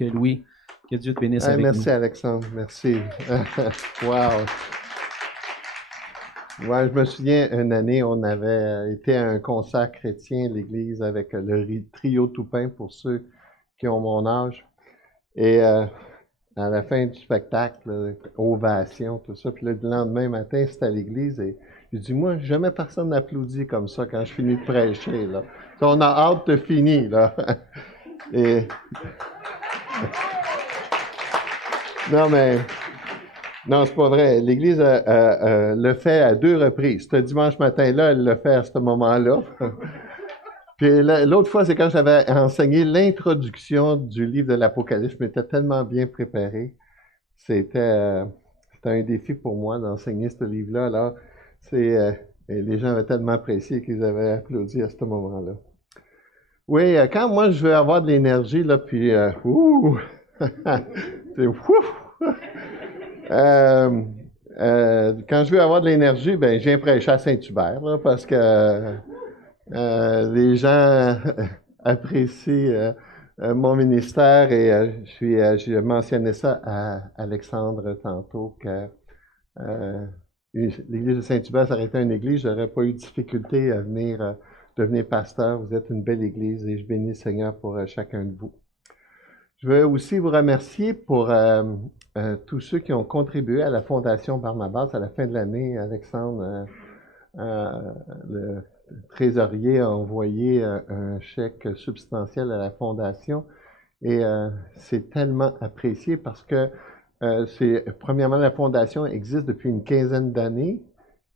Louis, que Dieu te bénisse Hey, avec nous. merci Alexandre, merci. Wow. Ouais, je me souviens, une année, on avait été à un concert chrétien, l'église, avec le trio Toupin, pour ceux qui ont mon âge. Et à la fin du spectacle, là, ovation, tout ça. Puis là, le lendemain matin, c'était à l'église et je dis, moi, jamais personne n'applaudit comme ça quand je finis de prêcher, là. On a hâte de finir, là. Et non, mais non, c'est pas vrai. L'Église le fait à 2 reprises. Ce dimanche matin-là, elle le fait à ce moment-là. Puis l'autre fois, c'est quand j'avais enseigné l'introduction du livre de l'Apocalypse. Je m'étais tellement bien préparé. C'était un défi pour moi d'enseigner ce livre-là. Alors, et les gens avaient tellement apprécié qu'ils avaient applaudi à ce moment-là. Oui, quand moi je veux avoir de l'énergie, là, puis c'est ouf! Euh, quand je veux avoir de l'énergie, ben, je viens prêcher à Saint-Hubert, là, parce que les gens apprécient mon ministère et je mentionnais ça à Alexandre tantôt que l'église de Saint-Hubert, ça aurait été une église, j'aurais pas eu de difficulté à venir devenir pasteur. Vous êtes une belle église et je bénis le Seigneur pour chacun de vous. Je veux aussi vous remercier pour tous ceux qui ont contribué à la Fondation Barnabas à la fin de l'année. Alexandre, le trésorier, a envoyé un chèque substantiel à la Fondation et c'est tellement apprécié parce que premièrement, la Fondation existe depuis une quinzaine d'années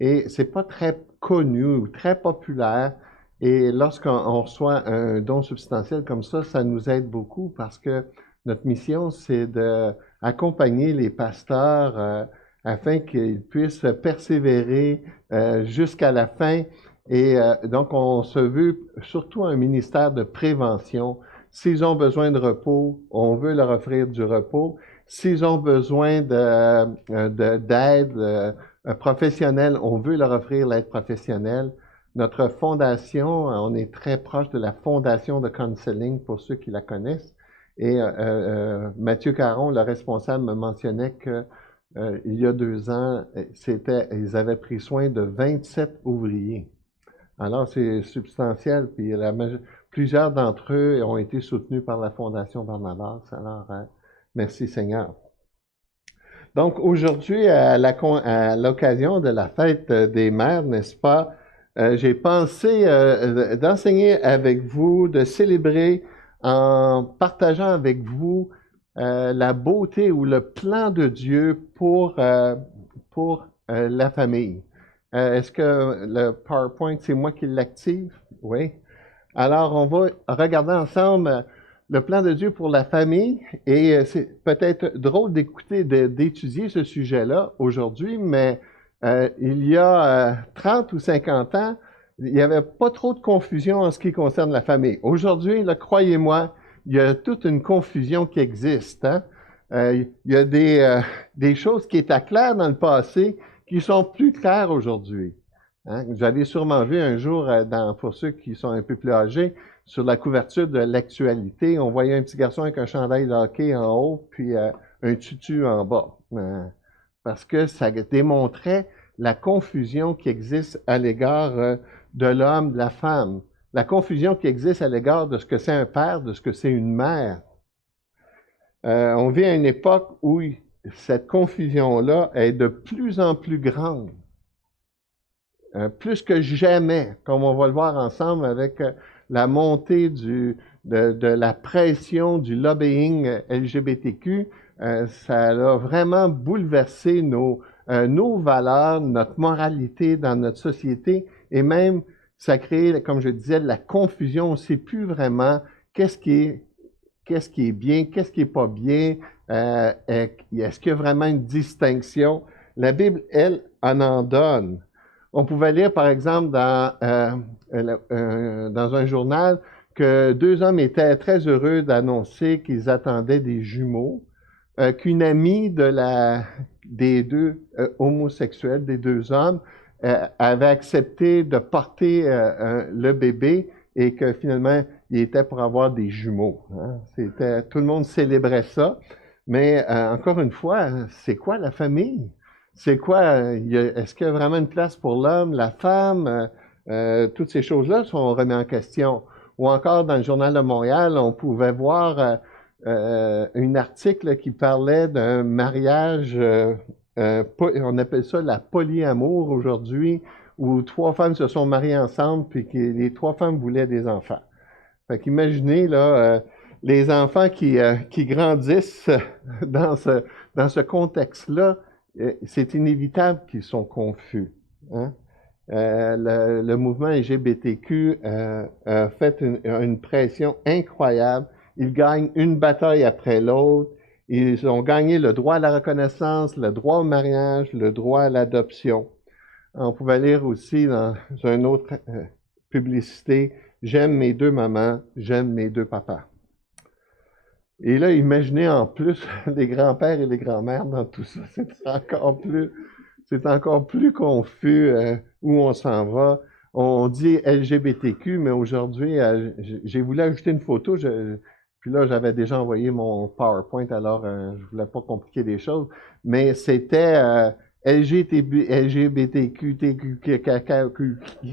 et c'est pas très connu ou très populaire. Et lorsqu'on reçoit un don substantiel comme ça nous aide beaucoup parce que notre mission, c'est d'accompagner les pasteurs afin qu'ils puissent persévérer jusqu'à la fin. Et donc, on se veut surtout un ministère de prévention. S'ils ont besoin de repos, on veut leur offrir du repos. S'ils ont besoin d'aide professionnelle, on veut leur offrir l'aide professionnelle. Notre fondation, on est très proche de la fondation de counseling pour ceux qui la connaissent. Et Mathieu Caron, le responsable, me mentionnait que il y a 2 ans, ils avaient pris soin de 27 ouvriers. Alors, c'est substantiel, puis plusieurs d'entre eux ont été soutenus par la Fondation Barnabas. Alors, merci Seigneur. Donc, aujourd'hui, à l'occasion de la fête des mères, n'est-ce pas, j'ai pensé d'enseigner avec vous, de célébrer en partageant avec vous la beauté ou le plan de Dieu pour la famille. Est-ce que le PowerPoint, c'est moi qui l'active? Oui. Alors, on va regarder ensemble le plan de Dieu pour la famille. Et c'est peut-être drôle d'étudier ce sujet-là aujourd'hui, mais il y a 30 ou 50 ans, il n'y avait pas trop de confusion en ce qui concerne la famille. Aujourd'hui, croyez-moi, il y a toute une confusion qui existe. Hein? Il y a des choses qui étaient claires dans le passé qui sont plus claires aujourd'hui. Hein? Vous avez sûrement vu un jour, pour ceux qui sont un peu plus âgés, sur la couverture de l'actualité, on voyait un petit garçon avec un chandail de hockey en haut, puis un tutu en bas. Parce que ça démontrait la confusion qui existe à l'égard de l'homme, de la femme. La confusion qui existe à l'égard de ce que c'est un père, de ce que c'est une mère. On vit à une époque où cette confusion-là est de plus en plus grande. Plus que jamais, comme on va le voir ensemble avec la montée de la pression du lobbying LGBTQ, ça a vraiment bouleversé nos valeurs, notre moralité dans notre société et même ça crée, comme je disais, de la confusion. On ne sait plus vraiment qu'est-ce qui est bien, qu'est-ce qui est pas bien, est-ce qu'il y a vraiment une distinction? La Bible, elle, en donne. On pouvait lire, par exemple, dans un journal que 2 hommes étaient très heureux d'annoncer qu'ils attendaient des jumeaux, qu'une amie des 2 homosexuels, des 2 hommes, avait accepté de porter le bébé et que finalement, il était pour avoir des jumeaux. Hein. Tout le monde célébrait ça, mais encore une fois, c'est quoi la famille? C'est quoi? Est-ce qu'il y a vraiment une place pour l'homme, la femme? Toutes ces choses-là sont remises en question. Ou encore, dans le Journal de Montréal, on pouvait voir un article qui parlait d'un mariage, on appelle ça la polyamour aujourd'hui, où 3 femmes se sont mariées ensemble, puis que les 3 femmes voulaient des enfants. Fait qu'imaginez, là, les enfants qui grandissent dans ce contexte-là, c'est inévitable qu'ils sont confus. Hein? Le mouvement LGBTQ a fait une pression incroyable. Ils gagnent une bataille après l'autre. Ils ont gagné le droit à la reconnaissance, le droit au mariage, le droit à l'adoption. On pouvait lire aussi dans une autre publicité, « J'aime mes 2 mamans, j'aime mes 2 papas ». Et là, imaginez en plus les grands-pères et les grands-mères dans tout ça. C'est encore plus confus où on s'en va. On dit LGBTQ, mais aujourd'hui, j'ai voulu ajouter une photo. Puis là, j'avais déjà envoyé mon PowerPoint, alors je voulais pas compliquer les choses. Mais c'était LGBTQ,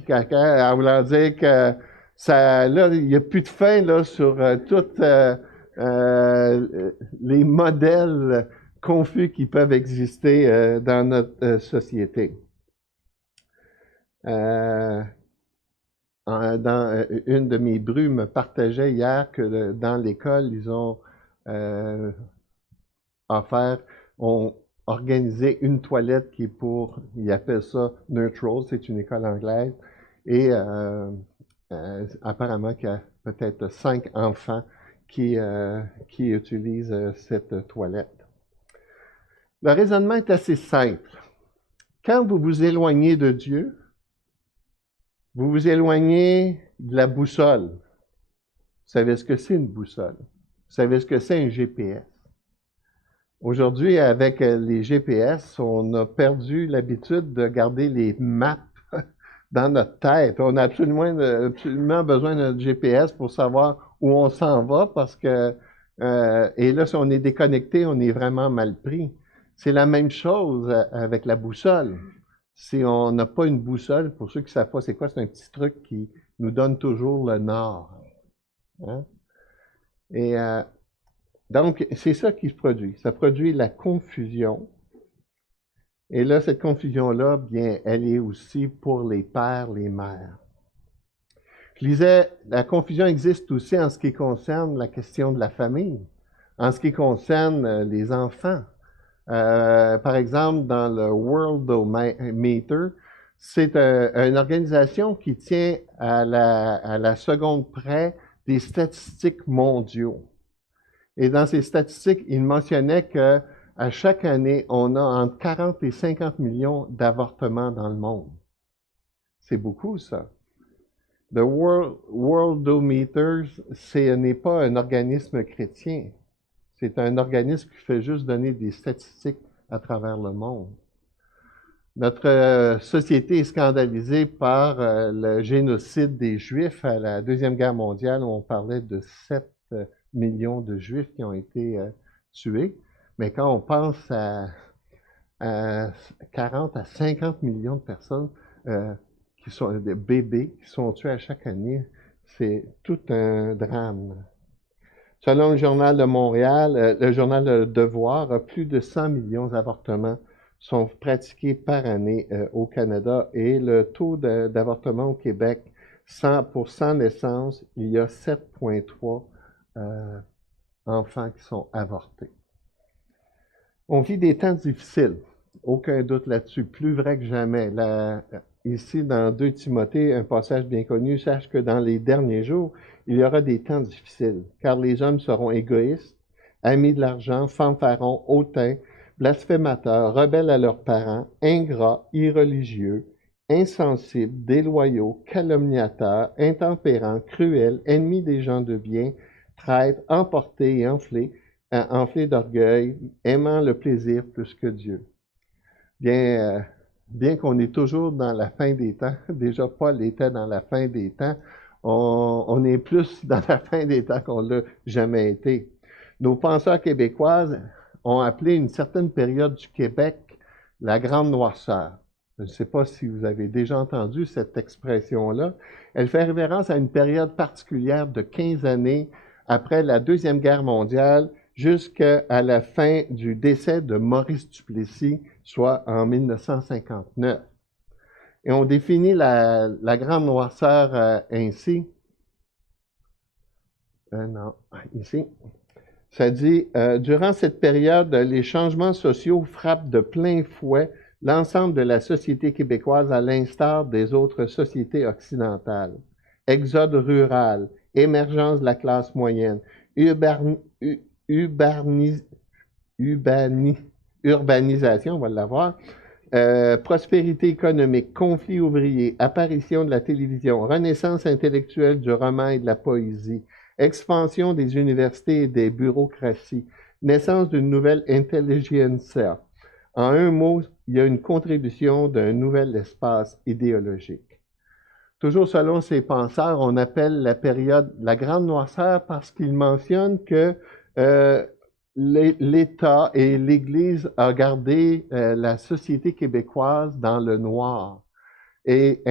à vouloir dire que ça, là, il n'y a plus de fin là, sur toutes les modèles confus qui peuvent exister dans notre société. Dans une de mes brues me partageait hier que dans l'école, ils ont organisé une toilette qui est pour, ils appellent ça neutral, c'est une école anglaise, et apparemment qu'il y a peut-être 5 enfants qui utilisent cette toilette. Le raisonnement est assez simple. Quand vous vous éloignez de Dieu, vous vous éloignez de la boussole. Vous savez ce que c'est une boussole. Vous savez ce que c'est un GPS. Aujourd'hui, avec les GPS, on a perdu l'habitude de garder les maps dans notre tête. On a absolument besoin de notre GPS pour savoir où on s'en va parce que, et là, si on est déconnecté, on est vraiment mal pris. C'est la même chose avec la boussole. Si on n'a pas une boussole, pour ceux qui ne savent pas c'est quoi, c'est un petit truc qui nous donne toujours le nord. Hein? Et donc, c'est ça qui se produit. Ça produit la confusion. Et là, cette confusion-là, bien, elle est aussi pour les pères, les mères. Je disais, la confusion existe aussi en ce qui concerne la question de la famille, en ce qui concerne les enfants. Par exemple, dans le Worldometer, c'est une organisation qui tient à la seconde près des statistiques mondiaux. Et dans ces statistiques, il mentionnait que à chaque année, on a entre 40 et 50 millions d'avortements dans le monde. C'est beaucoup, ça. Le Worldometer, ce n'est pas un organisme chrétien. C'est un organisme qui fait juste donner des statistiques à travers le monde. Notre société est scandalisée par le génocide des Juifs à la Deuxième Guerre mondiale, où on parlait de 7 millions de Juifs qui ont été tués. Mais quand on pense à 40 à 50 millions de personnes qui sont des bébés qui sont tués à chaque année, c'est tout un drame. Selon le Journal de Montréal, le Journal Le Devoir, plus de 100 millions d'avortements sont pratiqués par année au Canada et le taux d'avortement au Québec, pour 100 naissances, il y a 7,3 enfants qui sont avortés. On vit des temps difficiles, aucun doute là-dessus, plus vrai que jamais. Ici, dans 2 Timothée, un passage bien connu, sache que dans les derniers jours, il y aura des temps difficiles, car les hommes seront égoïstes, amis de l'argent, fanfarons, hautains, blasphémateurs, rebelles à leurs parents, ingrats, irreligieux, insensibles, déloyaux, calomniateurs, intempérants, cruels, ennemis des gens de bien, traîtres, emportés et enflés d'orgueil, aimant le plaisir plus que Dieu. Bien qu'on est toujours dans la fin des temps, déjà Paul était dans la fin des temps, On est plus dans la fin des temps qu'on l'a jamais été. Nos penseurs québécoises ont appelé une certaine période du Québec la Grande Noirceur. Je ne sais pas si vous avez déjà entendu cette expression-là. Elle fait référence à une période particulière de 15 années après la Deuxième Guerre mondiale jusqu'à la fin du décès de Maurice Duplessis, soit en 1959. Et on définit la Grande Noirceur ainsi. Non, ici. Ça dit, durant cette période, les changements sociaux frappent de plein fouet l'ensemble de la société québécoise à l'instar des autres sociétés occidentales. Exode rural, émergence de la classe moyenne, urbanisation, on va l'avoir, prospérité économique, conflit ouvrier, apparition de la télévision, renaissance intellectuelle du roman et de la poésie, expansion des universités et des bureaucraties, naissance d'une nouvelle intelligentsia. En un mot, il y a une contribution d'un nouvel espace idéologique. Toujours selon ces penseurs, on appelle la période la Grande Noirceur parce qu'ils mentionnent que l'État et l'Église ont gardé la société québécoise dans le noir et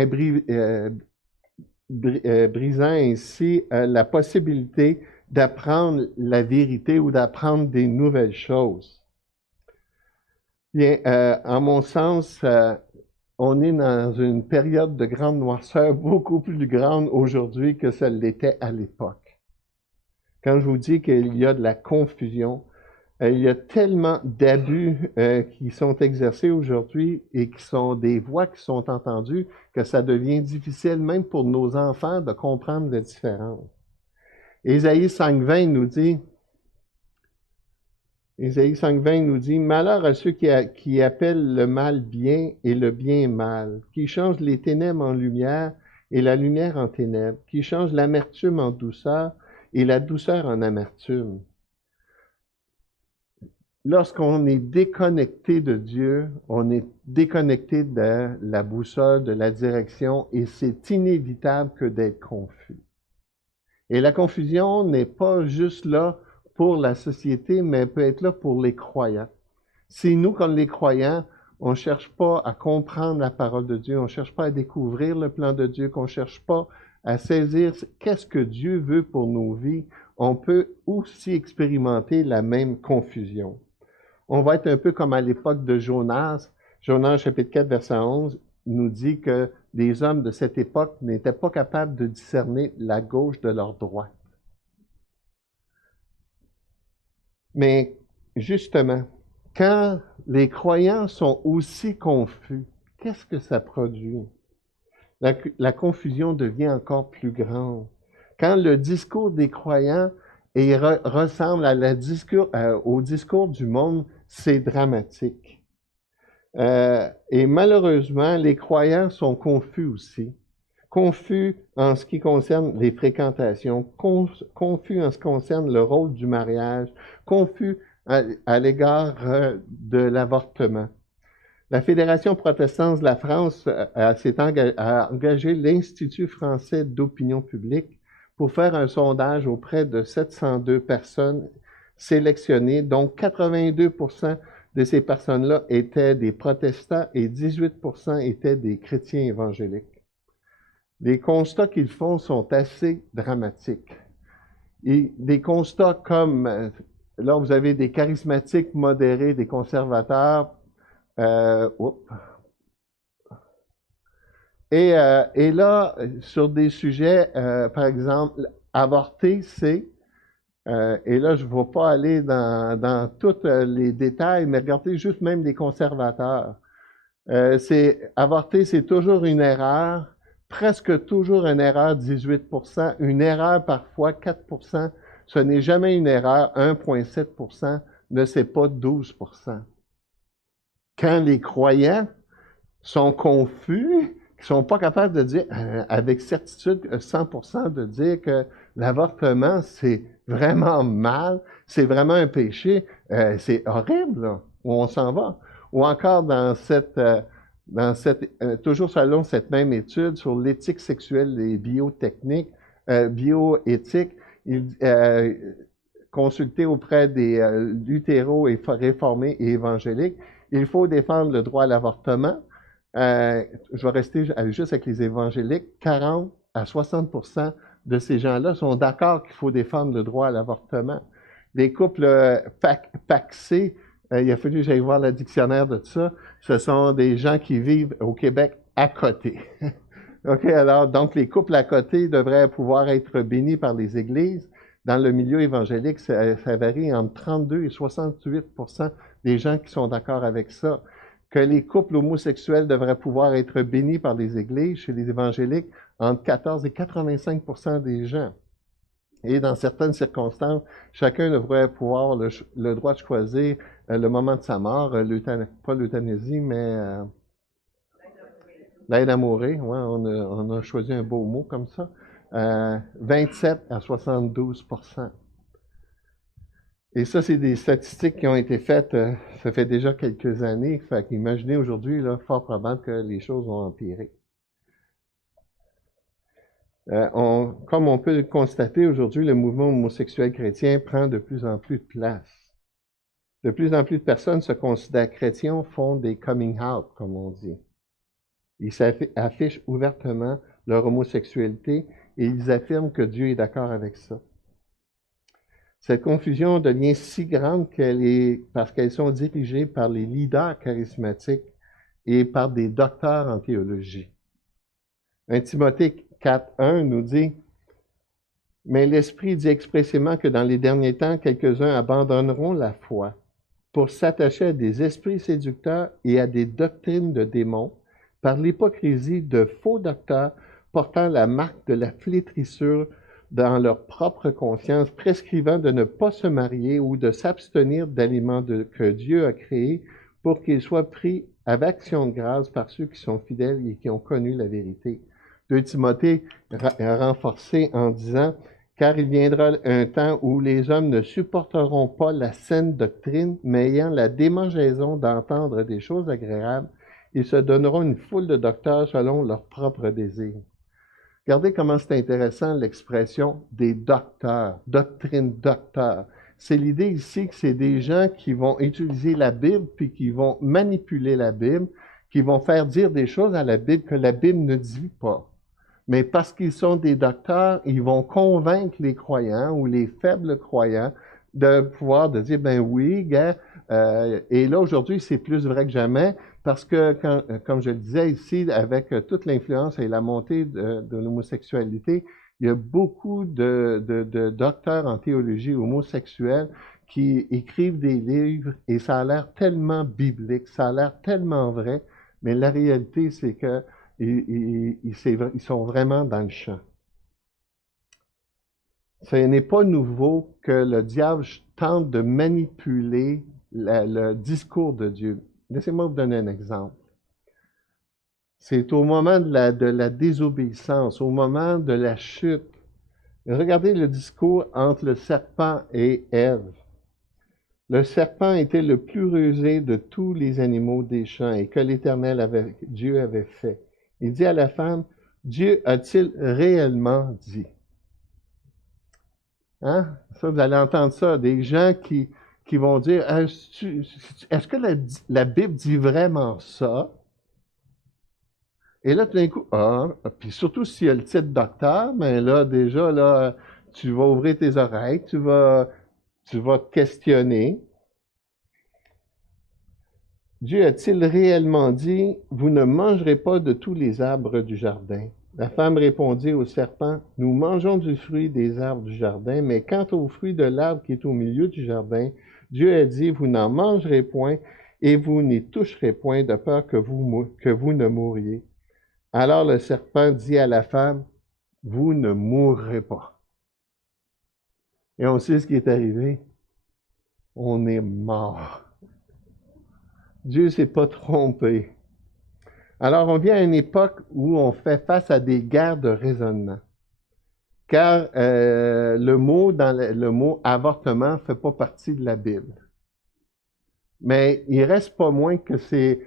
brisant ainsi la possibilité d'apprendre la vérité ou d'apprendre des nouvelles choses. Bien, en mon sens, on est dans une période de grande noirceur beaucoup plus grande aujourd'hui que ça l'était à l'époque. Quand je vous dis qu'il y a de la confusion, il y a tellement d'abus qui sont exercés aujourd'hui et qui sont des voix qui sont entendues que ça devient difficile même pour nos enfants de comprendre la différence. Ésaïe 5.20 nous dit, malheur à ceux qui appellent le mal bien et le bien mal, qui changent les ténèbres en lumière et la lumière en ténèbres, qui changent l'amertume en douceur et la douceur en amertume. Lorsqu'on est déconnecté de Dieu, on est déconnecté de la boussole, de la direction, et c'est inévitable que d'être confus. Et la confusion n'est pas juste là pour la société, mais elle peut être là pour les croyants. Si nous, comme les croyants, on ne cherche pas à comprendre la parole de Dieu, on ne cherche pas à découvrir le plan de Dieu, qu'on ne cherche pas à saisir qu'est-ce que Dieu veut pour nos vies, on peut aussi expérimenter la même confusion. On va être un peu comme à l'époque de Jonas. Jonas, chapitre 4, verset 11, nous dit que les hommes de cette époque n'étaient pas capables de discerner la gauche de leur droite. Mais justement, quand les croyants sont aussi confus, qu'est-ce que ça produit? La confusion devient encore plus grande. Quand le discours des croyants ressemble au discours du monde, c'est dramatique. Et malheureusement, les croyants sont confus aussi. Confus en ce qui concerne les fréquentations, confus en ce qui concerne le rôle du mariage, confus à l'égard de l'avortement. La Fédération protestante de la France a engagé l'Institut français d'opinion publique pour faire un sondage auprès de 702 personnes sélectionnées, dont 82% de ces personnes-là étaient des protestants et 18% étaient des chrétiens évangéliques. Les constats qu'ils font sont assez dramatiques. Et des constats comme, là vous avez des charismatiques modérés, des conservateurs, et là, sur des sujets, par exemple, avorter, c'est, et là, je ne vais pas aller dans tous les détails, mais regardez juste même les conservateurs. Avorter, c'est toujours une erreur, presque toujours une erreur, 18%, une erreur parfois, 4%. Ce n'est jamais une erreur, 1,7%, ne c'est pas 12%. Quand les croyants sont confus, qui ne sont pas capables de dire avec certitude 100% de dire que l'avortement, c'est vraiment mal, c'est vraiment un péché, c'est horrible, là, où on s'en va. Ou encore toujours selon cette même étude sur l'éthique sexuelle et biotechnique, bioéthique, consulter auprès des luthéros et réformés et évangéliques. Il faut défendre le droit à l'avortement. Je vais rester juste avec les évangéliques. 40 à 60% de ces gens-là sont d'accord qu'il faut défendre le droit à l'avortement. Les couples pacsés, il a fallu que j'aille voir le dictionnaire de ça, ce sont des gens qui vivent au Québec à côté. OK, alors, donc les couples à côté devraient pouvoir être bénis par les églises. Dans le milieu évangélique, ça varie entre 32 et 68% des gens qui sont d'accord avec ça. Que les couples homosexuels devraient pouvoir être bénis par les églises, chez les évangéliques, entre 14 et 85% des gens. Et dans certaines circonstances, chacun devrait pouvoir avoir le droit de choisir le moment de sa mort, pas l'euthanasie, mais l'aide à mourir. Ouais, on a choisi un beau mot comme ça. 27 à 72%. Et ça, c'est des statistiques qui ont été faites, ça fait déjà quelques années. Fait qu'imaginez aujourd'hui, là, fort probable que les choses vont empirer. Comme on peut le constater aujourd'hui, le mouvement homosexuel chrétien prend de plus en plus de place. De plus en plus de personnes se considèrent chrétiens, font des coming out, comme on dit. Ils affichent ouvertement leur homosexualité et ils affirment que Dieu est d'accord avec ça. Cette confusion devient si grande parce qu'elles sont dirigées par les leaders charismatiques et par des docteurs en théologie. 1 Timothée 4.1 nous dit « Mais l'Esprit dit expressément que dans les derniers temps, quelques-uns abandonneront la foi pour s'attacher à des esprits séducteurs et à des doctrines de démons, par l'hypocrisie de faux docteurs portant la marque de la flétrissure dans leur propre conscience, prescrivant de ne pas se marier ou de s'abstenir d'aliments que Dieu a créés pour qu'ils soient pris avec action de grâce par ceux qui sont fidèles et qui ont connu la vérité. 2 Timothée a renforcé en disant « Car il viendra un temps où les hommes ne supporteront pas la saine doctrine, mais ayant la démangeaison d'entendre des choses agréables, ils se donneront une foule de docteurs selon leurs propres désirs. » Regardez comment c'est intéressant l'expression des docteurs, doctrine docteur. C'est l'idée ici que c'est des gens qui vont utiliser la Bible puis qui vont manipuler la Bible, qui vont faire dire des choses à la Bible que la Bible ne dit pas. Mais parce qu'ils sont des docteurs, ils vont convaincre les croyants ou les faibles croyants de pouvoir de dire, ben oui, gars, et là aujourd'hui c'est plus vrai que jamais parce que, comme je le disais ici, avec toute l'influence et la montée de l'homosexualité, il y a beaucoup de docteurs en théologie homosexuelle qui écrivent des livres et ça a l'air tellement biblique, ça a l'air tellement vrai, mais la réalité c'est que ils sont vraiment dans le champ. Ce n'est pas nouveau que le diable tente de manipuler le discours de Dieu. Laissez-moi vous donner un exemple. C'est au moment de la désobéissance, au moment de la chute. Regardez le discours entre le serpent et Ève. Le serpent était le plus rusé de tous les animaux des champs et que Dieu avait fait. Il dit à la femme, Dieu a-t-il réellement dit? Hein? Ça, vous allez entendre ça, des gens qui vont dire, est-ce que la Bible dit vraiment ça? Et là, tout d'un coup, puis surtout s'il y a le titre docteur, mais là, déjà, là, tu vas ouvrir tes oreilles, tu vas te questionner. Dieu a-t-il réellement dit, vous ne mangerez pas de tous les arbres du jardin? La femme répondit au serpent, nous mangeons du fruit des arbres du jardin, mais quant au fruit de l'arbre qui est au milieu du jardin, Dieu a dit, vous n'en mangerez point et vous n'y toucherez point de peur que vous ne mouriez. Alors le serpent dit à la femme, vous ne mourrez pas. Et on sait ce qui est arrivé. On est mort. Dieu ne s'est pas trompé. Alors, on vient à une époque où on fait face à des guerres de raisonnement. Car le mot avortement ne fait pas partie de la Bible. Mais il reste pas moins que c'est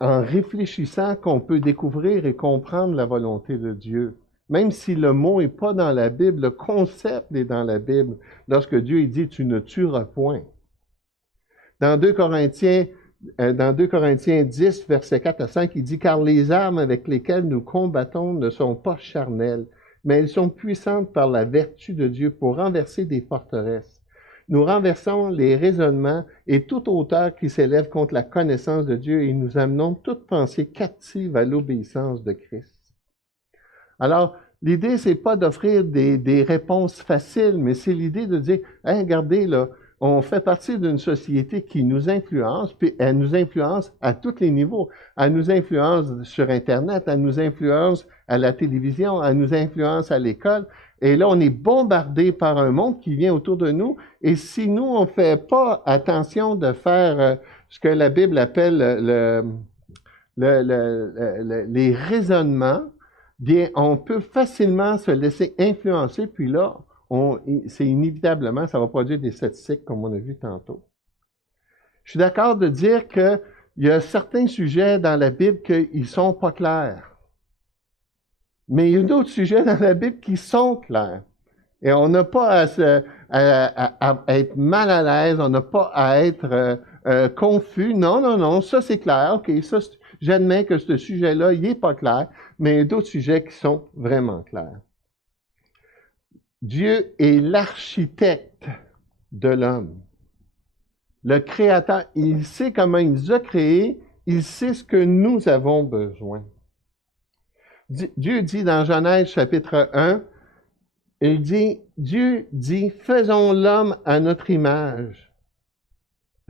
en réfléchissant qu'on peut découvrir et comprendre la volonté de Dieu. Même si le mot n'est pas dans la Bible, le concept est dans la Bible. Lorsque Dieu il dit « tu ne tueras point ». Dans 2 Corinthiens 10, versets 4 à 5, il dit « Car les armes avec lesquelles nous combattons ne sont pas charnelles, mais elles sont puissantes par la vertu de Dieu pour renverser des forteresses. Nous renversons les raisonnements et toute hauteur qui s'élève contre la connaissance de Dieu et nous amenons toute pensée captive à l'obéissance de Christ. » Alors, l'idée, c'est pas d'offrir des réponses faciles, mais c'est l'idée de dire, hey, regardez, là, on fait partie d'une société qui nous influence, puis elle nous influence à tous les niveaux. Elle nous influence sur Internet, elle nous influence à la télévision, elle nous influence à l'école. Et là, on est bombardé par un monde qui vient autour de nous. Et si nous, on ne fait pas attention de faire ce que la Bible appelle les raisonnements, bien, on peut facilement se laisser influencer, puis là, c'est inévitablement, ça va produire des statistiques comme on a vu tantôt. Je suis d'accord de dire qu'il y a certains sujets dans la Bible qui ne sont pas clairs. Mais il y a d'autres sujets dans la Bible qui sont clairs. Et on n'a pas à être mal à l'aise, on n'a pas à être confus. Non, non, non, ça c'est clair. OK, ça, j'admets que ce sujet-là, il n'est pas clair, mais il y a d'autres sujets qui sont vraiment clairs. Dieu est l'architecte de l'homme. Le Créateur, il sait comment il nous a créés, il sait ce que nous avons besoin. Dieu dit dans Genèse chapitre 1, Dieu dit, faisons l'homme à notre image,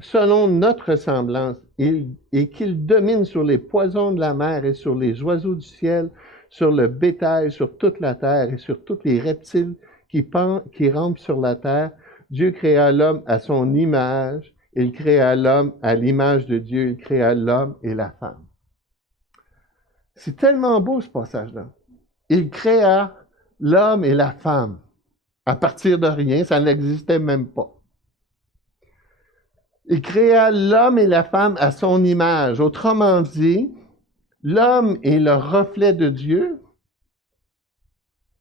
selon notre ressemblance, et qu'il domine sur les poissons de la mer et sur les oiseaux du ciel, sur le bétail, sur toute la terre et sur tous les reptiles qui rampent sur la terre. Dieu créa l'homme à son image, il créa l'homme à l'image de Dieu, il créa l'homme et la femme. C'est tellement beau ce passage-là. Il créa l'homme et la femme à partir de rien, ça n'existait même pas. Il créa l'homme et la femme à son image. Autrement dit, l'homme est le reflet de Dieu,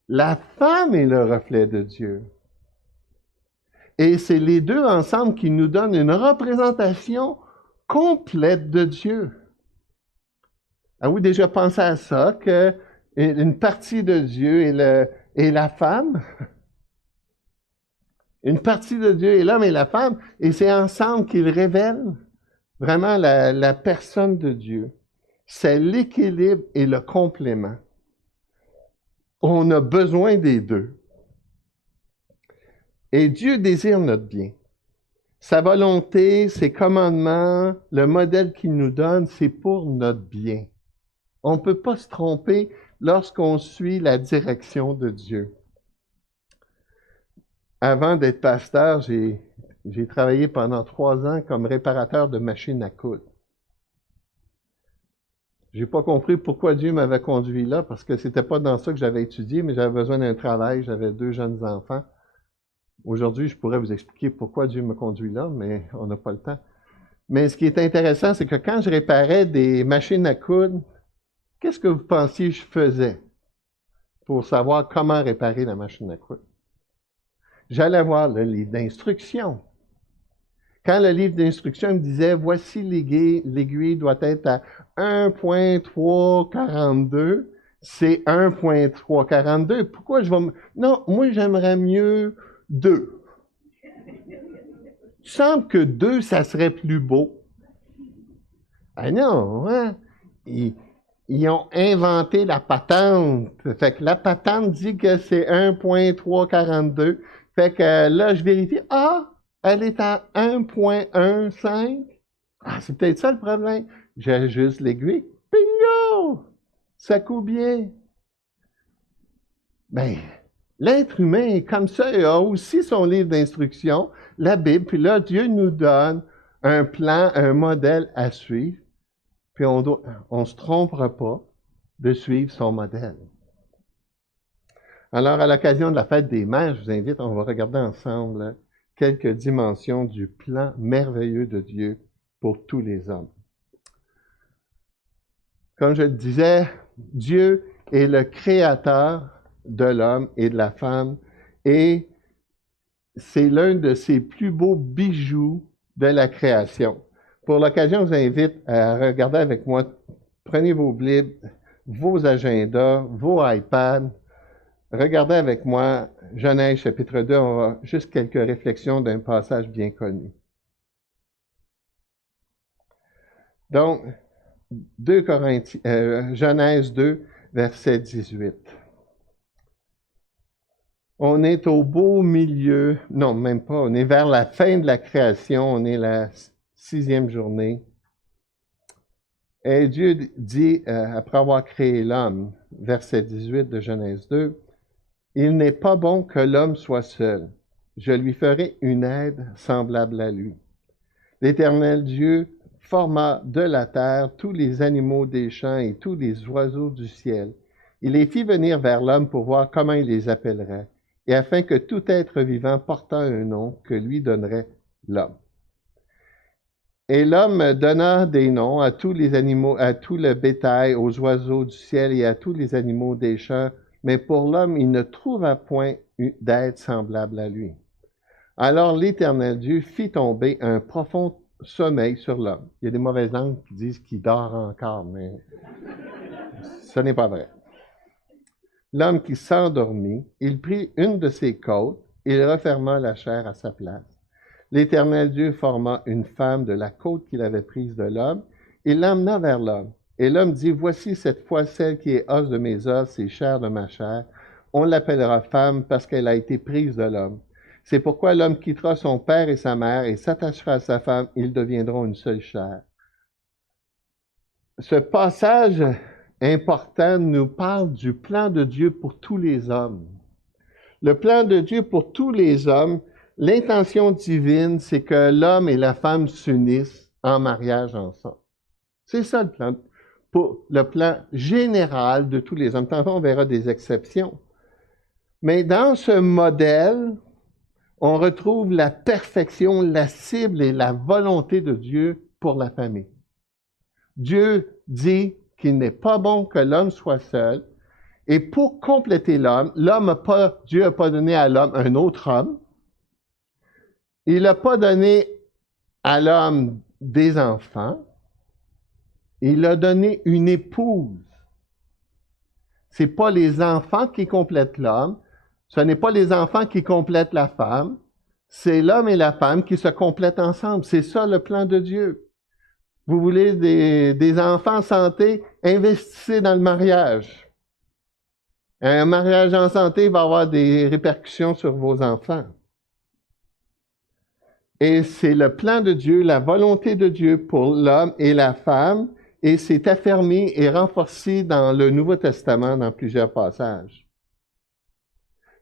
la femme est le reflet de Dieu. Et c'est les deux ensemble qui nous donnent une représentation complète de Dieu. Avez-vous déjà pensé à ça, qu'une partie de Dieu est la femme? Une partie de Dieu est l'homme et la femme, et c'est ensemble qu'ils révèlent vraiment la personne de Dieu. C'est l'équilibre et le complément. On a besoin des deux. Et Dieu désire notre bien. Sa volonté, ses commandements, le modèle qu'il nous donne, c'est pour notre bien. On ne peut pas se tromper lorsqu'on suit la direction de Dieu. Avant d'être pasteur, j'ai travaillé pendant 3 ans comme réparateur de machines à coudre. J'ai pas compris pourquoi Dieu m'avait conduit là, parce que c'était pas dans ça que j'avais étudié, mais j'avais besoin d'un travail, j'avais 2 jeunes enfants. Aujourd'hui, je pourrais vous expliquer pourquoi Dieu me conduit là, mais on n'a pas le temps. Mais ce qui est intéressant, c'est que quand je réparais des machines à coudre, qu'est-ce que vous pensiez que je faisais pour savoir comment réparer la machine à coudre? J'allais voir le livre d'instruction. Quand le livre d'instruction me disait, voici l'aiguille doit être à 1.342, c'est 1.342. Pourquoi je vais Non, moi j'aimerais mieux 2. Il semble que 2, ça serait plus beau. Ah non, hein? Ils ont inventé la patente. Fait que la patente dit que c'est 1.342. Fait que là, je vérifie. Ah! Elle est à 1.15. Ah, c'est peut-être ça le problème. J'ajuste l'aiguille. Bingo! Ça coule bien. Ben, l'être humain est comme ça. Il a aussi son livre d'instruction, la Bible. Puis là, Dieu nous donne un plan, un modèle à suivre. Puis on ne se trompera pas de suivre son modèle. Alors, à l'occasion de la fête des mères, je vous invite, on va regarder ensemble quelques dimensions du plan merveilleux de Dieu pour tous les hommes. Comme je le disais, Dieu est le créateur de l'homme et de la femme, et c'est l'un de ses plus beaux bijoux de la création. Pour l'occasion, je vous invite à regarder avec moi, prenez vos Bibles, vos agendas, vos iPads, regardez avec moi Genèse chapitre 2, on va juste quelques réflexions d'un passage bien connu. Donc, Genèse 2, verset 18. On est au beau milieu, non, même pas, on est vers la fin de la création, on est la 6e journée. Et Dieu dit, après avoir créé l'homme, verset 18 de Genèse 2, « Il n'est pas bon que l'homme soit seul. Je lui ferai une aide semblable à lui. » L'Éternel Dieu forma de la terre tous les animaux des champs et tous les oiseaux du ciel. Il les fit venir vers l'homme pour voir comment il les appellerait, et afin que tout être vivant portât un nom que lui donnerait l'homme. Et l'homme donna des noms à tous les animaux, à tout le bétail, aux oiseaux du ciel et à tous les animaux des champs, mais pour l'homme, il ne trouva point d'aide semblable à lui. Alors l'Éternel Dieu fit tomber un profond sommeil sur l'homme. Il y a des mauvaises langues qui disent qu'il dort encore, mais ce n'est pas vrai. L'homme qui s'endormit, il prit une de ses côtes et il referma la chair à sa place. L'Éternel Dieu forma une femme de la côte qu'il avait prise de l'homme et l'emmena vers l'homme. Et l'homme dit, « Voici cette fois celle qui est os de mes os et chair de ma chair. On l'appellera femme parce qu'elle a été prise de l'homme. C'est pourquoi l'homme quittera son père et sa mère et s'attachera à sa femme, ils deviendront une seule chair. » Ce passage important nous parle du plan de Dieu pour tous les hommes. Le plan de Dieu pour tous les hommes, l'intention divine, c'est que l'homme et la femme s'unissent en mariage ensemble. C'est ça le plan général de tous les hommes. Tantôt, on verra des exceptions. Mais dans ce modèle, on retrouve la perfection, la cible et la volonté de Dieu pour la famille. Dieu dit qu'il n'est pas bon que l'homme soit seul. Et pour compléter l'homme, Dieu n'a pas donné à l'homme un autre homme. Il n'a pas donné à l'homme des enfants. Il a donné une épouse. Ce n'est pas les enfants qui complètent l'homme. Ce n'est pas les enfants qui complètent la femme. C'est l'homme et la femme qui se complètent ensemble. C'est ça le plan de Dieu. Vous voulez des enfants en santé, investissez dans le mariage. Un mariage en santé va avoir des répercussions sur vos enfants. Et c'est le plan de Dieu, la volonté de Dieu pour l'homme et la femme, et c'est affermi et renforcé dans le Nouveau Testament dans plusieurs passages.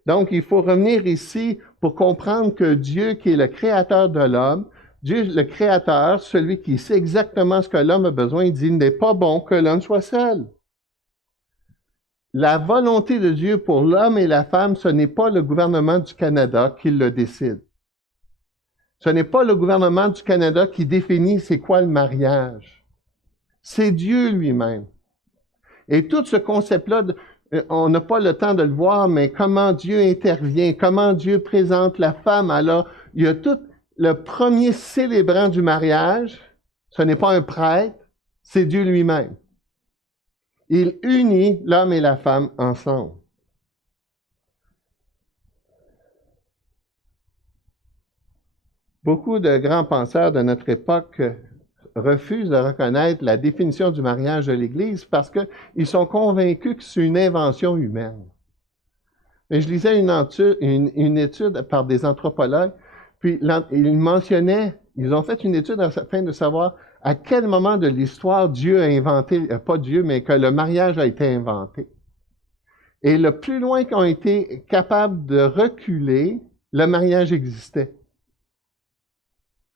Donc, il faut revenir ici pour comprendre que Dieu, qui est le créateur de l'homme, Dieu, le créateur, celui qui sait exactement ce que l'homme a besoin, il dit, il n'est pas bon que l'homme soit seul. La volonté de Dieu pour l'homme et la femme, ce n'est pas le gouvernement du Canada qui le décide. Ce n'est pas le gouvernement du Canada qui définit c'est quoi le mariage. C'est Dieu lui-même. Et tout ce concept-là, on n'a pas le temps de le voir, mais comment Dieu intervient, comment Dieu présente la femme. Alors, il y a tout le premier célébrant du mariage, ce n'est pas un prêtre, c'est Dieu lui-même. Il unit l'homme et la femme ensemble. Beaucoup de grands penseurs de notre époque refusent de reconnaître la définition du mariage de l'Église parce qu'ils sont convaincus que c'est une invention humaine. Mais je lisais une étude par des anthropologues, puis ils ont fait une étude afin de savoir à quel moment de l'histoire Dieu a inventé, pas Dieu, mais que le mariage a été inventé. Et le plus loin qu'ils ont été capables de reculer, le mariage existait.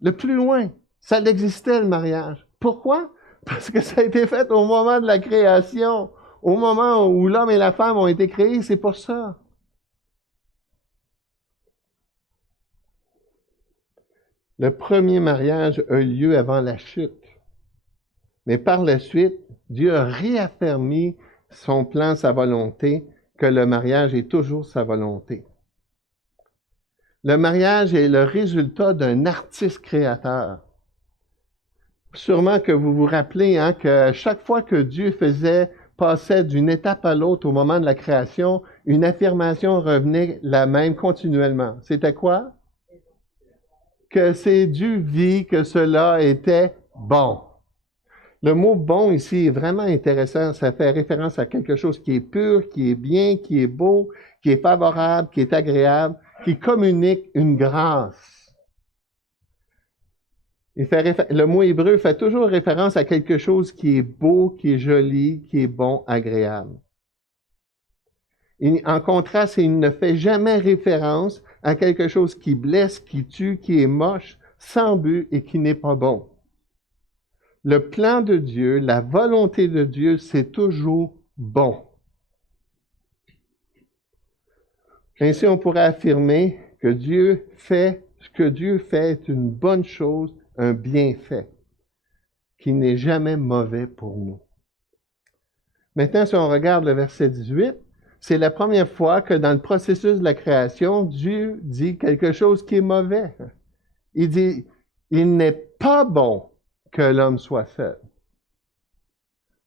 Le plus loin, ça existait le mariage. Pourquoi? Parce que ça a été fait au moment de la création, au moment où l'homme et la femme ont été créés, c'est pour ça. Le premier mariage a eu lieu avant la chute. Mais par la suite, Dieu a réaffirmé son plan, sa volonté, que le mariage est toujours sa volonté. Le mariage est le résultat d'un artiste créateur. Sûrement que vous vous rappelez que chaque fois que Dieu passait d'une étape à l'autre au moment de la création, une affirmation revenait la même continuellement. C'était quoi? Que c'est Dieu vit que cela était bon. Le mot bon ici est vraiment intéressant. Ça fait référence à quelque chose qui est pur, qui est bien, qui est beau, qui est favorable, qui est agréable, qui communique une grâce. Le mot hébreu fait toujours référence à quelque chose qui est beau, qui est joli, qui est bon, agréable. En contraste, il ne fait jamais référence à quelque chose qui blesse, qui tue, qui est moche, sans but et qui n'est pas bon. Le plan de Dieu, la volonté de Dieu, c'est toujours bon. Ainsi, on pourrait affirmer que ce que Dieu fait est une bonne chose, un bienfait, qui n'est jamais mauvais pour nous. Maintenant, si on regarde le verset 18, c'est la première fois que dans le processus de la création, Dieu dit quelque chose qui est mauvais. Il dit, il n'est pas bon que l'homme soit seul.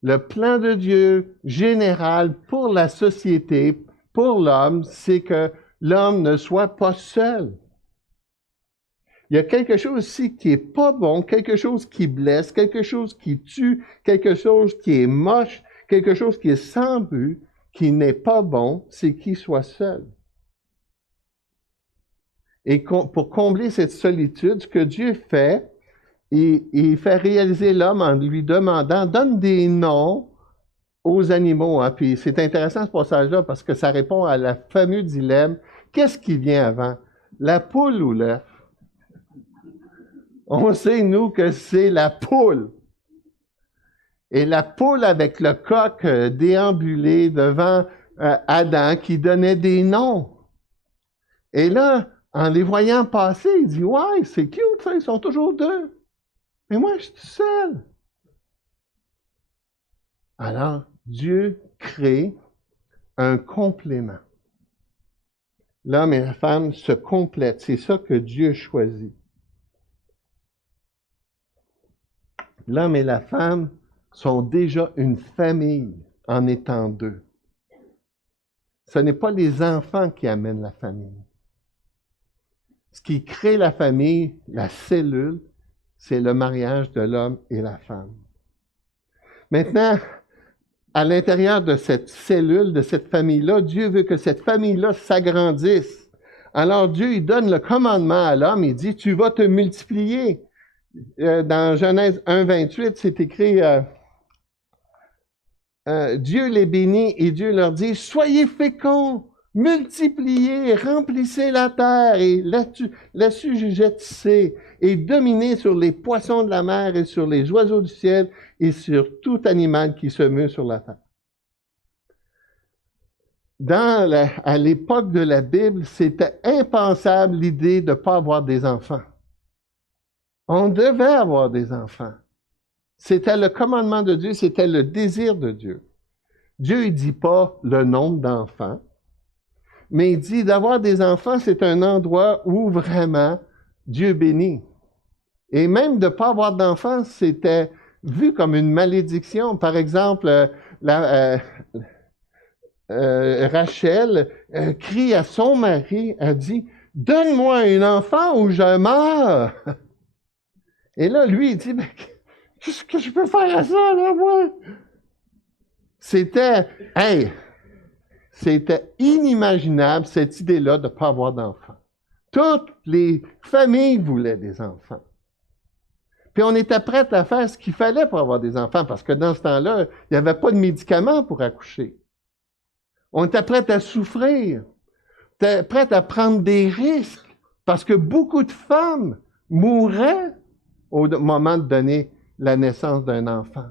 Le plan de Dieu général pour la société, pour l'homme, c'est que l'homme ne soit pas seul. Il y a quelque chose ici qui est pas bon, quelque chose qui blesse, quelque chose qui tue, quelque chose qui est moche, quelque chose qui est sans but, qui n'est pas bon, c'est qu'il soit seul. Et pour combler cette solitude, ce que Dieu fait, il fait réaliser l'homme en lui demandant, donne des noms aux animaux. Hein. Puis c'est intéressant ce passage-là parce que ça répond à la fameux dilemme. Qu'est-ce qui vient avant? La poule ou l'œuf? On sait, nous, que c'est la poule. Et la poule avec le coq déambulé devant Adam qui donnait des noms. Et là, en les voyant passer, il dit, ouais, c'est cute, ça, ils sont toujours deux. Mais moi, je suis seul. Alors, Dieu crée un complément. L'homme et la femme se complètent. C'est ça que Dieu choisit. L'homme et la femme sont déjà une famille en étant deux. Ce n'est pas les enfants qui amènent la famille. Ce qui crée la famille, la cellule, c'est le mariage de l'homme et la femme. Maintenant, à l'intérieur de cette cellule, de cette famille-là, Dieu veut que cette famille-là s'agrandisse. Alors Dieu, il donne le commandement à l'homme, il dit, tu vas te multiplier. Dans Genèse 1, 28, c'est écrit, Dieu les bénit et Dieu leur dit, soyez féconds, multipliez, remplissez la terre et l'assujettissez et dominez sur les poissons de la mer et sur les oiseaux du ciel et sur tout animal qui se meut sur la terre. À l'époque de la Bible, c'était impensable l'idée de ne pas avoir des enfants. On devait avoir des enfants. C'était le commandement de Dieu, c'était le désir de Dieu. Dieu ne dit pas le nombre d'enfants, mais il dit d'avoir des enfants, c'est un endroit où vraiment Dieu bénit. Et même de ne pas avoir d'enfants, c'était vu comme une malédiction. Par exemple, Rachel crie à son mari, elle dit, « Donne-moi un enfant ou je meurs! » Et là, lui, il dit, « Qu'est-ce que je peux faire à ça, là, moi? » C'était inimaginable, cette idée-là de ne pas avoir d'enfants. Toutes les familles voulaient des enfants. Puis on était prêt à faire ce qu'il fallait pour avoir des enfants, parce que dans ce temps-là, il n'y avait pas de médicaments pour accoucher. On était prêt à souffrir, prêt à prendre des risques, parce que beaucoup de femmes mourraient au moment de donner la naissance d'un enfant.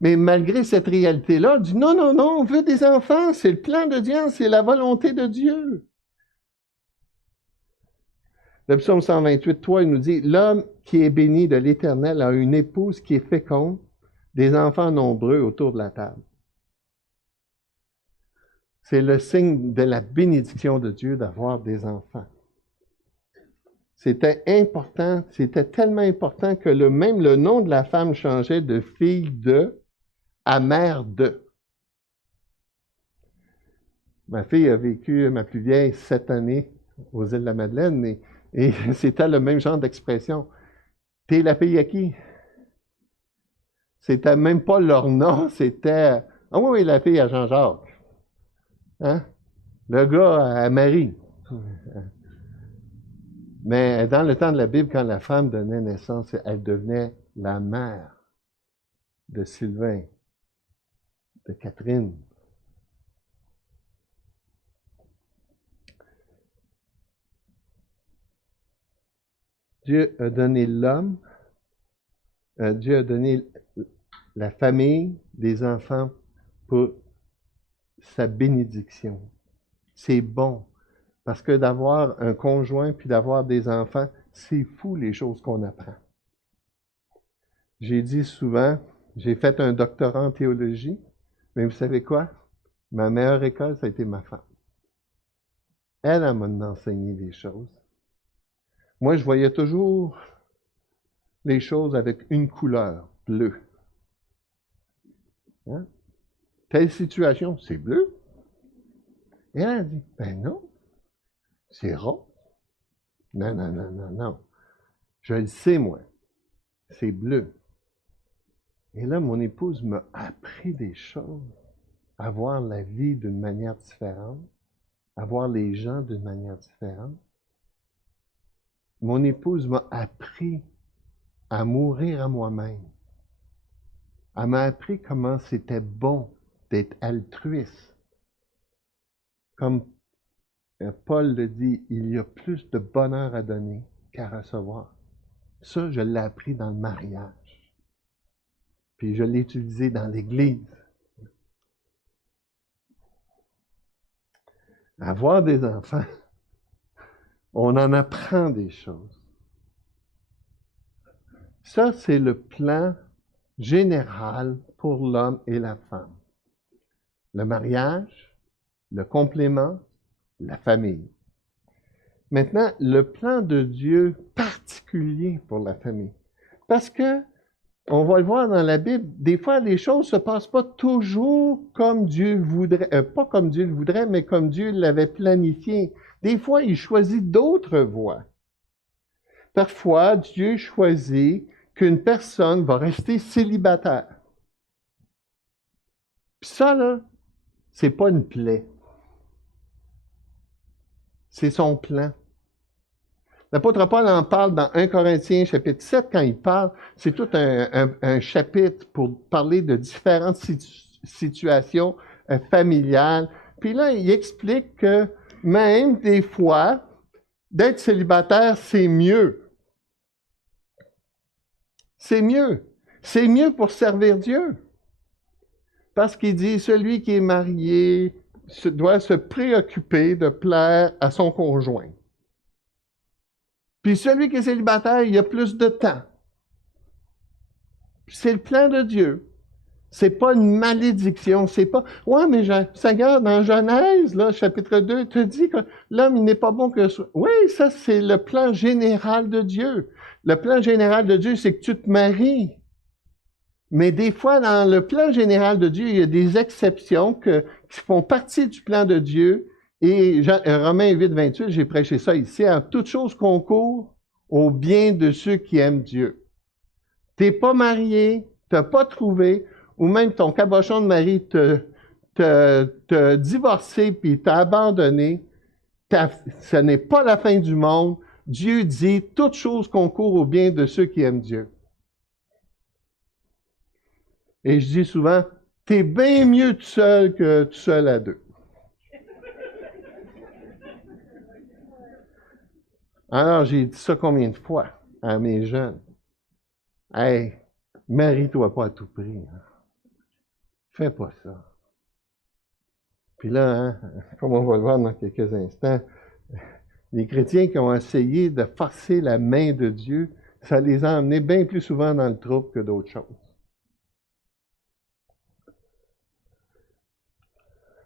Mais malgré cette réalité-là, on dit non, non, non, on veut des enfants, c'est le plan de Dieu, c'est la volonté de Dieu. Le psaume 128, 3, il nous dit, l'homme qui est béni de l'Éternel a une épouse qui est féconde, des enfants nombreux autour de la table. C'est le signe de la bénédiction de Dieu d'avoir des enfants. C'était important, c'était tellement important que même le nom de la femme changeait de fille de à mère de. Ma fille a vécu, ma plus vieille, 7 années aux îles de la Madeleine, et c'était le même genre d'expression. T'es la fille à qui? C'était même pas leur nom, c'était ah oui, la fille à Jean-Jacques. Hein? Le gars à Marie. Mais dans le temps de la Bible, quand la femme donnait naissance, elle devenait la mère de Sylvain, de Catherine. Dieu a donné l'homme, Dieu a donné la famille, des enfants pour sa bénédiction. C'est bon. Parce que d'avoir un conjoint puis d'avoir des enfants, c'est fou les choses qu'on apprend. J'ai dit souvent, j'ai fait un doctorat en théologie, mais vous savez quoi? Ma meilleure école, ça a été ma femme. Elle m'a enseigné des choses. Moi, je voyais toujours les choses avec une couleur, bleu. Hein? Telle situation, c'est bleu. Et elle a dit, ben non, c'est rose. Non, non, non, non, non. Je le sais, moi. C'est bleu. Et là, mon épouse m'a appris des choses, à voir la vie d'une manière différente, à voir les gens d'une manière différente. Mon épouse m'a appris à mourir à moi-même. Elle m'a appris comment c'était bon d'être altruiste. Comme Paul le dit, il y a plus de bonheur à donner qu'à recevoir. Ça, je l'ai appris dans le mariage. Puis je l'ai utilisé dans l'Église. Avoir des enfants, on en apprend des choses. Ça, c'est le plan général pour l'homme et la femme. Le mariage, le complément, la famille. Maintenant, le plan de Dieu particulier pour la famille. Parce que, on va le voir dans la Bible, des fois, les choses ne se passent pas toujours comme Dieu voudrait, pas comme Dieu le voudrait, mais comme Dieu l'avait planifié. Des fois, il choisit d'autres voies. Parfois, Dieu choisit qu'une personne va rester célibataire. Puis ça, là, c'est pas une plaie. C'est son plan. L'apôtre Paul en parle dans 1 Corinthiens chapitre 7, quand il parle, c'est tout un chapitre pour parler de différentes situations familiales. Puis là, il explique que même des fois, d'être célibataire, c'est mieux. C'est mieux. C'est mieux pour servir Dieu. Parce qu'il dit, celui qui est marié doit se préoccuper de plaire à son conjoint. Puis celui qui est célibataire, il a plus de temps. C'est le plan de Dieu. C'est pas une malédiction, c'est pas « Ouais, mais Seigneur, dans Genèse, là, chapitre 2, te dit que l'homme, il n'est pas bon que... » Oui, ça, c'est le plan général de Dieu. Le plan général de Dieu, c'est que tu te maries. Mais des fois, dans le plan général de Dieu, il y a des exceptions qui font partie du plan de Dieu. Et Romains 8, 28, j'ai prêché ça ici, en toute chose concourt au bien de ceux qui aiment Dieu. T'es pas marié, t'as pas trouvé, ou même ton cabochon de mari t'a divorcé puis t'a abandonné, ce n'est pas la fin du monde. Dieu dit, toute chose concourt au bien de ceux qui aiment Dieu. Et je dis souvent, t'es bien mieux tout seul que tout seul à deux. Alors, j'ai dit ça combien de fois à mes jeunes? Hey, marie-toi pas à tout prix. Hein. Fais pas ça. Puis là, hein, comme on va le voir dans quelques instants, les chrétiens qui ont essayé de forcer la main de Dieu, ça les a emmenés bien plus souvent dans le trouble que d'autres choses.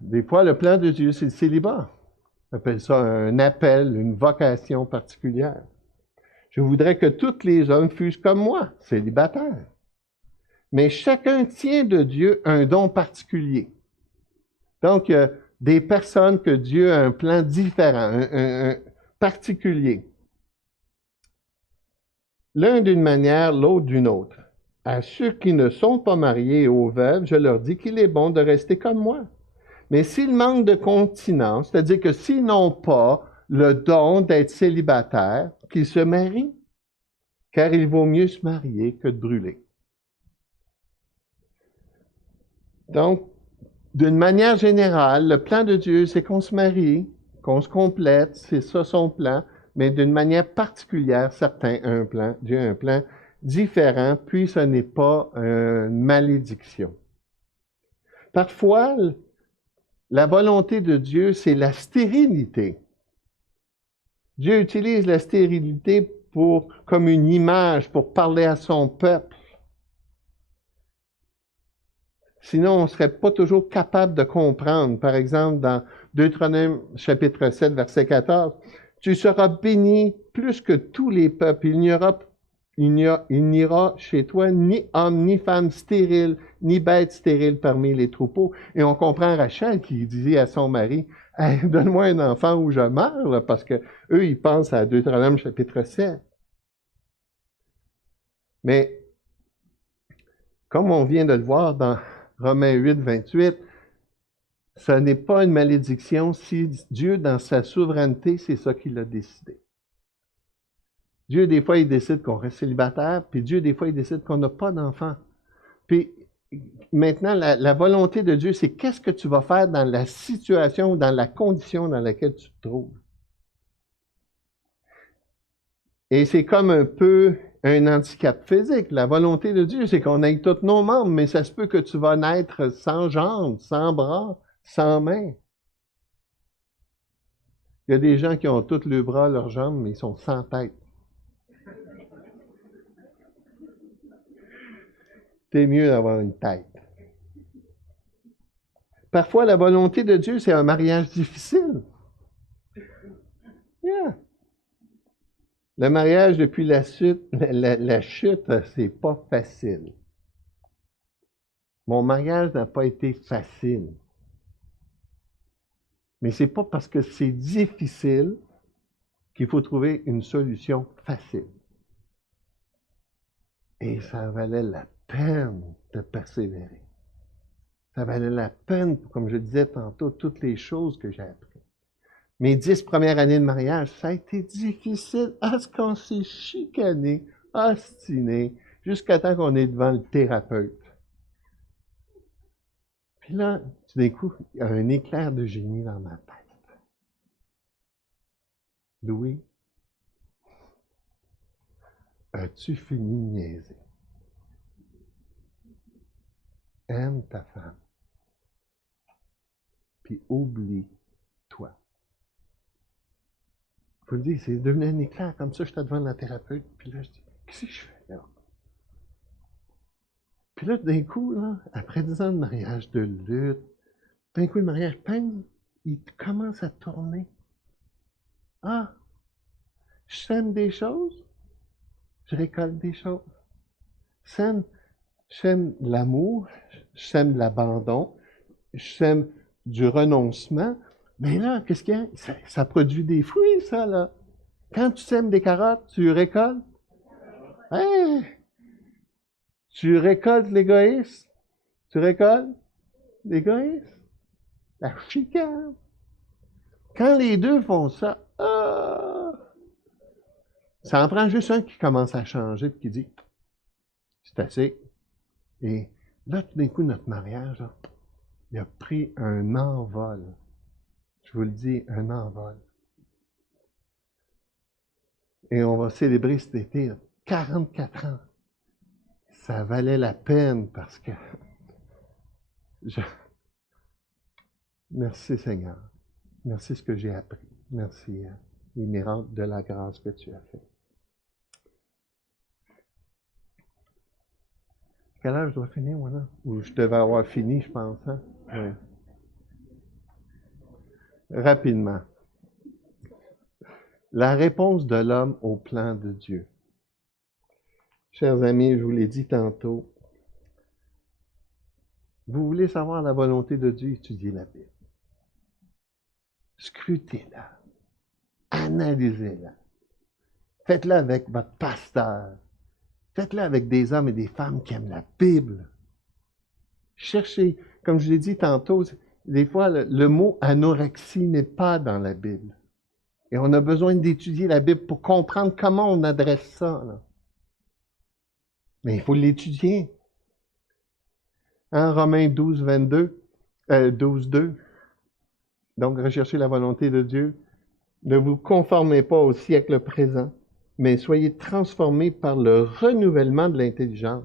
Des fois, le plan de Dieu, c'est le célibat. On appelle ça un appel, une vocation particulière. Je voudrais que tous les hommes fussent comme moi, célibataires. Mais chacun tient de Dieu un don particulier. Donc, des personnes que Dieu a un plan différent, un particulier. L'un d'une manière, l'autre d'une autre. À ceux qui ne sont pas mariés et aux veuves, je leur dis qu'il est bon de rester comme moi. Mais s'ils manquent de continence, c'est-à-dire que s'ils n'ont pas le don d'être célibataires, qu'ils se marient, car il vaut mieux se marier que de brûler. Donc, d'une manière générale, le plan de Dieu, c'est qu'on se marie, qu'on se complète, c'est ça son plan, mais d'une manière particulière, certains ont un plan, Dieu a un plan différent, puis ce n'est pas une malédiction. Parfois, la volonté de Dieu, c'est la stérilité. Dieu utilise la stérilité comme une image pour parler à son peuple. Sinon, on ne serait pas toujours capable de comprendre. Par exemple, dans Deutéronome chapitre 7, verset 14, « Tu seras béni plus que tous les peuples. Il n'ira chez toi ni homme, ni femme stérile, ni bête stérile parmi les troupeaux. » Et on comprend Rachel qui disait à son mari, hey, « Donne-moi un enfant ou je meurs, là, parce que eux, ils pensent à Deutéronome chapitre 7. » Mais, comme on vient de le voir dans Romains 8, 28, ce n'est pas une malédiction si Dieu, dans sa souveraineté, c'est ça qu'il a décidé. Dieu, des fois, il décide qu'on reste célibataire, puis Dieu, des fois, il décide qu'on n'a pas d'enfant. Puis maintenant, la volonté de Dieu, c'est qu'est-ce que tu vas faire dans la situation ou dans la condition dans laquelle tu te trouves. Et c'est comme un peu un handicap physique. La volonté de Dieu, c'est qu'on ait tous nos membres, mais ça se peut que tu vas naître sans jambes, sans bras, sans mains. Il y a des gens qui ont tous leurs bras, leurs jambes, mais ils sont sans tête. C'est mieux d'avoir une tête. Parfois, la volonté de Dieu, c'est un mariage difficile. Yeah. Le mariage depuis la chute, c'est pas facile. Mon mariage n'a pas été facile. Mais c'est pas parce que c'est difficile qu'il faut trouver une solution facile. Et ça valait la peine de persévérer. Ça valait la peine, comme je disais tantôt, toutes les choses que j'ai apprises. Mes 10 premières années de mariage, ça a été difficile à ce qu'on s'est chicané, ostiné, jusqu'à temps qu'on est devant le thérapeute. Puis là, tout d'un coup, il y a un éclair de génie dans ma tête. Louis, as-tu fini de niaiser? Aime ta femme. Puis oublie-toi. Je vous le dis, c'est devenu un éclair. Comme ça, j'étais devant la thérapeute. Puis là, je dis, qu'est-ce que je fais là? Puis là, d'un coup, là, après 10 ans de mariage, de lutte, d'un coup, le mariage, bang, il commence à tourner. Ah, je sème des choses, je récolte des choses. Je sème l'amour, je sème l'abandon, je sème du renoncement. Mais là, qu'est-ce qu'il y a? Ça produit des fruits, ça, là. Quand tu sèmes des carottes, tu récoltes. Hein? Tu récoltes l'égoïsme. Tu récoltes l'égoïsme. La chicane. Quand les deux font ça, ça en prend juste un qui commence à changer et qui dit c'est assez. Et là, tout d'un coup, notre mariage, là, il a pris un envol. Je vous le dis, un envol. Et on va célébrer cet été, là, 44 ans. Ça valait la peine parce que je... Merci Seigneur. Merci ce que j'ai appris. Merci les miracles de la grâce que tu as fait. Quelle heure je dois finir, moi, là? Ou je devais avoir fini, je pense, hein? Oui. rapidement. La réponse de l'homme au plan de Dieu. Chers amis, je vous l'ai dit tantôt, vous voulez savoir la volonté de Dieu, étudiez la Bible. Scrutez-la. Analysez-la. Faites-le avec votre pasteur. Faites-le avec des hommes et des femmes qui aiment la Bible. Cherchez, comme je l'ai dit tantôt, des fois, le mot anorexie n'est pas dans la Bible. Et on a besoin d'étudier la Bible pour comprendre comment on adresse ça, là. Mais il faut l'étudier. En Romains 12, 22, 12, 2. Donc, recherchez la volonté de Dieu. Ne vous conformez pas au siècle présent, mais soyez transformés par le renouvellement de l'intelligence.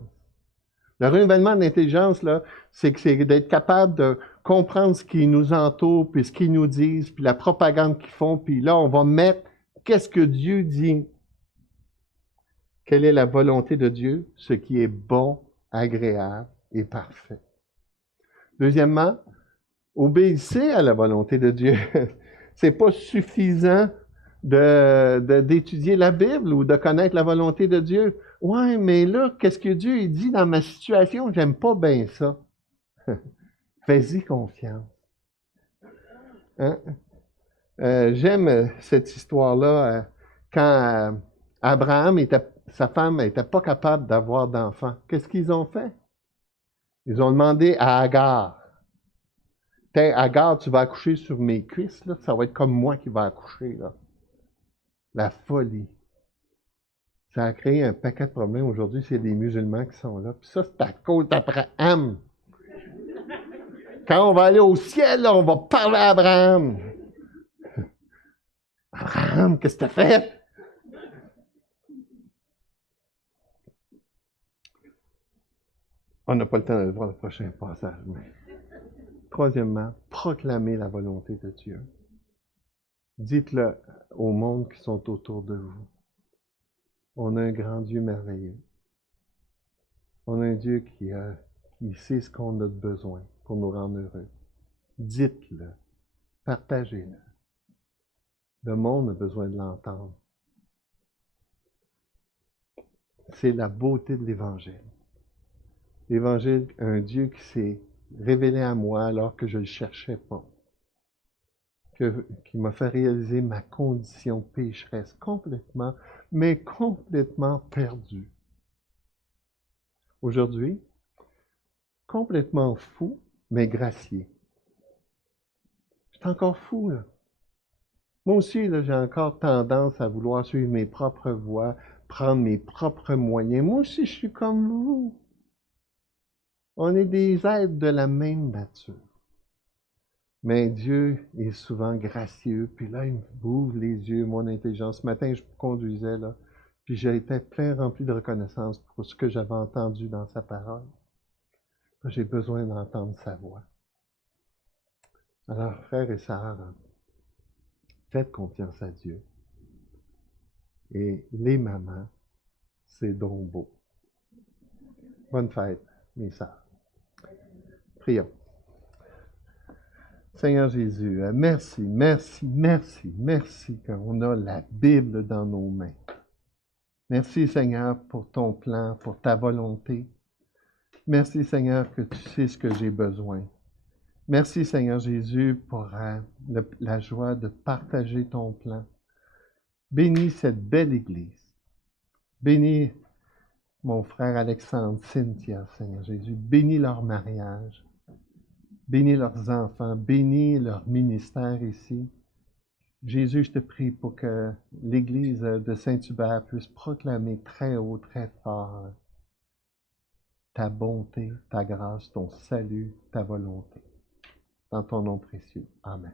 Le renouvellement de l'intelligence, là, c'est d'être capable de comprendre ce qui nous entoure, puis ce qu'ils nous disent, puis la propagande qu'ils font, puis là, on va mettre qu'est-ce que Dieu dit. Quelle est la volonté de Dieu? Ce qui est bon, agréable et parfait. Deuxièmement, obéissez à la volonté de Dieu. C'est pas suffisant d'étudier la Bible ou de connaître la volonté de Dieu. Ouais, mais là, qu'est-ce que Dieu dit dans ma situation? J'aime pas bien ça. Fais-y confiance. Hein? J'aime cette histoire-là quand Abraham sa femme n'était pas capable d'avoir d'enfant. Qu'est-ce qu'ils ont fait? Ils ont demandé à Agar. Agar, tu vas accoucher sur mes cuisses, là. Ça va être comme moi qui va accoucher, là. La folie. Ça a créé un paquet de problèmes. Aujourd'hui, c'est des musulmans qui sont là. Puis ça, c'est à cause d'Abraham. Quand on va aller au ciel, là, on va parler à Abraham. Abraham, qu'est-ce que tu as fait? On n'a pas le temps de voir le prochain passage. Mais... Troisièmement, proclamez la volonté de Dieu. Dites-le au monde qui sont autour de vous. On a un grand Dieu merveilleux. On a un Dieu qui sait ce qu'on a de besoin pour nous rendre heureux. Dites-le. Partagez-le. Le monde a besoin de l'entendre. C'est la beauté de l'Évangile. L'Évangile, un Dieu qui s'est révélé à moi alors que je ne le cherchais pas. Qui m'a fait réaliser ma condition pécheresse complètement, mais complètement perdue. Aujourd'hui, complètement fou, mais gracié. Je suis encore fou, là. Moi aussi, là, j'ai encore tendance à vouloir suivre mes propres voies, prendre mes propres moyens. Moi aussi, je suis comme vous. On est des êtres de la même nature. Mais Dieu est souvent gracieux, puis là, il m'ouvre les yeux, mon intelligence. Ce matin, je conduisais, là, puis j'étais plein rempli de reconnaissance pour ce que j'avais entendu dans sa parole. J'ai besoin d'entendre sa voix. Alors, frères et sœurs, faites confiance à Dieu. Et les mamans, c'est donc beau. Bonne fête, mes sœurs. Prions. Seigneur Jésus, merci, merci, merci, merci qu'on a la Bible dans nos mains. Merci, Seigneur, pour ton plan, pour ta volonté. Merci, Seigneur, que tu sais ce que j'ai besoin. Merci, Seigneur Jésus, pour la joie de partager ton plan. Bénis cette belle Église. Bénis mon frère Alexandre, Cynthia, Seigneur Jésus. Bénis leur mariage. Bénis leurs enfants. Bénis leur ministère ici. Jésus, je te prie pour que l'Église de Saint-Hubert puisse proclamer très haut, très fort ta bonté, ta grâce, ton salut, ta volonté. Dans ton nom précieux. Amen.